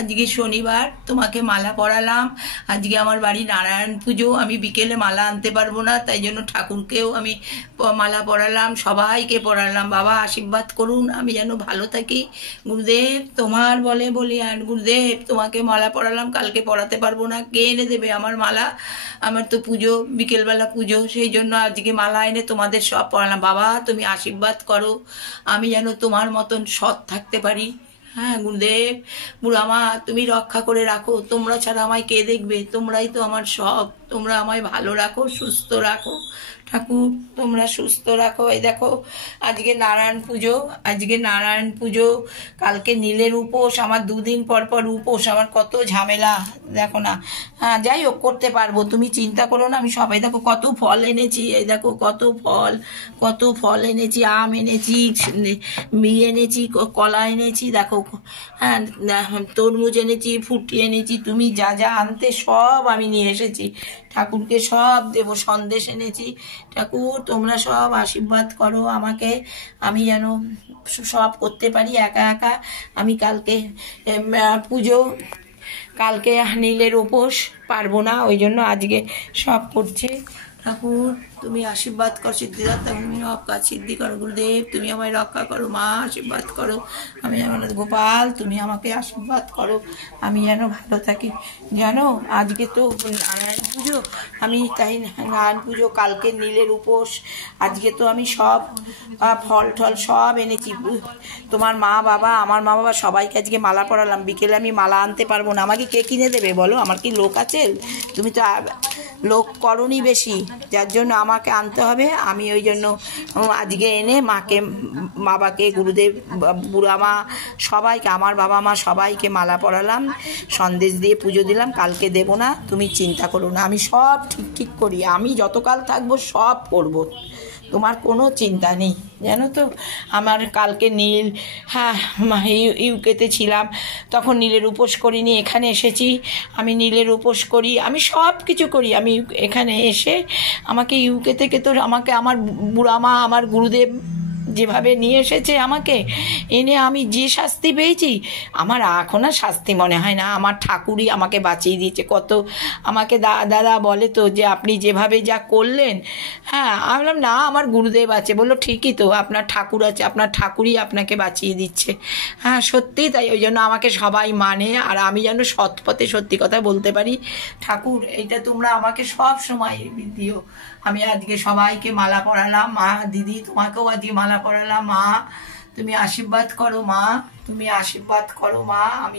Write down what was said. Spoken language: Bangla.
আজকে শনিবার, তোমাকে মালা পরালাম। আজকে আমার বাড়ি নারায়ণ পুজো, আমি বিকেলে মালা আনতে পারবো না, তাই জন্য ঠাকুরকেও আমি মালা পরালাম, সবাইকে পরালাম। বাবা আশীর্বাদ করুন, আমি যেন ভালো থাকি। গুরুদেব তোমার বলে বলি, আর গুরুদেব তোমাকে মালা পরালাম, কালকে পরাতে পারবো না, কে এনে দেবে আমার মালা? আমার তো পুজো, বিকেলবেলা পুজো, সেই জন্য আজকে মালা এনে তোমাদের সব পরালাম। বাবা তুমি আশীর্বাদ করো, আমি যেন তোমার মতন সৎ থাকতে পারি। হ্যাঁ গুরুদেব, বুড়ামা তুমি রক্ষা করে রাখো, তোমরা ছাড়া আমায় কে দেখবে? তোমরাই তো আমার সব, তোমরা আমায় ভালো রাখো, সুস্থ রাখো ঠাকুর, তোমরা সুস্থ রাখো। এই দেখো আজকে নারায়ণ পুজো, আজকে নারায়ণ পুজো, কালকে নীলের উপোস, আমার দুদিন পর পর উপোস, আমার কত ঝামেলা দেখো না। হ্যাঁ যাই হোক, করতে পারবো, তুমি চিন্তা করো না। আমি সবাই দেখো কত ফল এনেছি, এই দেখো কত ফল, কত ফল এনেছি, আম এনেছি, এনেছি, কলা এনেছি, দেখো হ্যাঁ তরমুজ এনেছি, ফুটি এনেছি, তুমি যা যা আনতে সব আমি নিয়ে এসেছি, ঠাকুরকে সব দেবো। সন্দেশ এনেছি, ঠাকুর তোমরা সব আশীর্বাদ করো আমাকে, আমি যেন সব করতে পারি। একা একা আমি কালকে পুজো, কালকে নীলের উপোস, পারবো না, ওই জন্য আজকে সব করছে। ঠাকুর তুমি আশীর্বাদ করো, সিদ্ধিদাতা তুমি সব কাজ সিদ্ধি করো। গুরুদেব তুমি আমায় রক্ষা করো, মা আশীর্বাদ করো, আমি যেন গোপাল তুমি আমাকে আশীর্বাদ করো, আমি যেন ভালো থাকি। জানো আজকে তো নারায়ণ পুজো, আমি তাই নারায়ণ পুজো, কালকে নীলের উপোস, আজকে তো আমি সব ফল টল সব এনেছি। তোমার মা বাবা, আমার মা বাবা সবাইকে আজকে মালা পরালাম। বিকেলে আমি মালা আনতে পারবো না, আমাকে কে কিনে দেবে বলো? আমার কি লোক আছে? তুমি তো লোক করনি বেশি, যার জন্য আমাকে আনতে হবে। আমি ওই জন্য আজকে এনে মাকে, বাবাকে, গুরুদেব, বুড়া মা সবাইকে, আমার বাবা মা সবাইকে মালা পরালাম, সন্দেশ দিয়ে পুজো দিলাম। কালকে দেবো না, তুমি চিন্তা করো না, আমি সব ঠিক করি, আমি যতকাল থাকবো সব করবো, তোমার কোনো চিন্তা নেই। জানো তো আমার কালকে নীল, হ্যাঁ ইউকেতে ছিলাম তখন নীলের উপোস করিনি, এখানে এসেছি আমি নীলের উপোস করি, আমি সব কিছু করি। আমি এখানে এসে আমাকে ইউকে থেকে তো আমাকে আমার বুড়ামা, আমার গুরুদেব যেভাবে নিয়ে এসেছে আমাকে, এনে আমি যে শাস্তি পেয়েছি, আমার এখন আর শাস্তি মনে হয় না, আমার ঠাকুরই আমাকে বাঁচিয়ে দিয়েছে। কত আমাকে দাদা বলে তো যে আপনি যেভাবে যা করলেন, হ্যাঁ আমি বললাম না আমার গুরুদেব আছে। বললো ঠিকই তো, আপনার ঠাকুর আছে, আপনার ঠাকুরই আপনাকে বাঁচিয়ে দিচ্ছে। হ্যাঁ সত্যি তাই, ওই জন্য আমাকে সবাই মানে, আর আমি যেন সৎ পথে সত্যি কথা বলতে পারি। ঠাকুর এইটা তোমরা আমাকে সব সময় দিও। আমি আজকে সবাইকে মালা পরালাম, মা দিদি তোমাকেও আজকে মালা পরালাম। মা তুমি আশীর্বাদ করো, মা তুমি আশীর্বাদ করো, মা আমি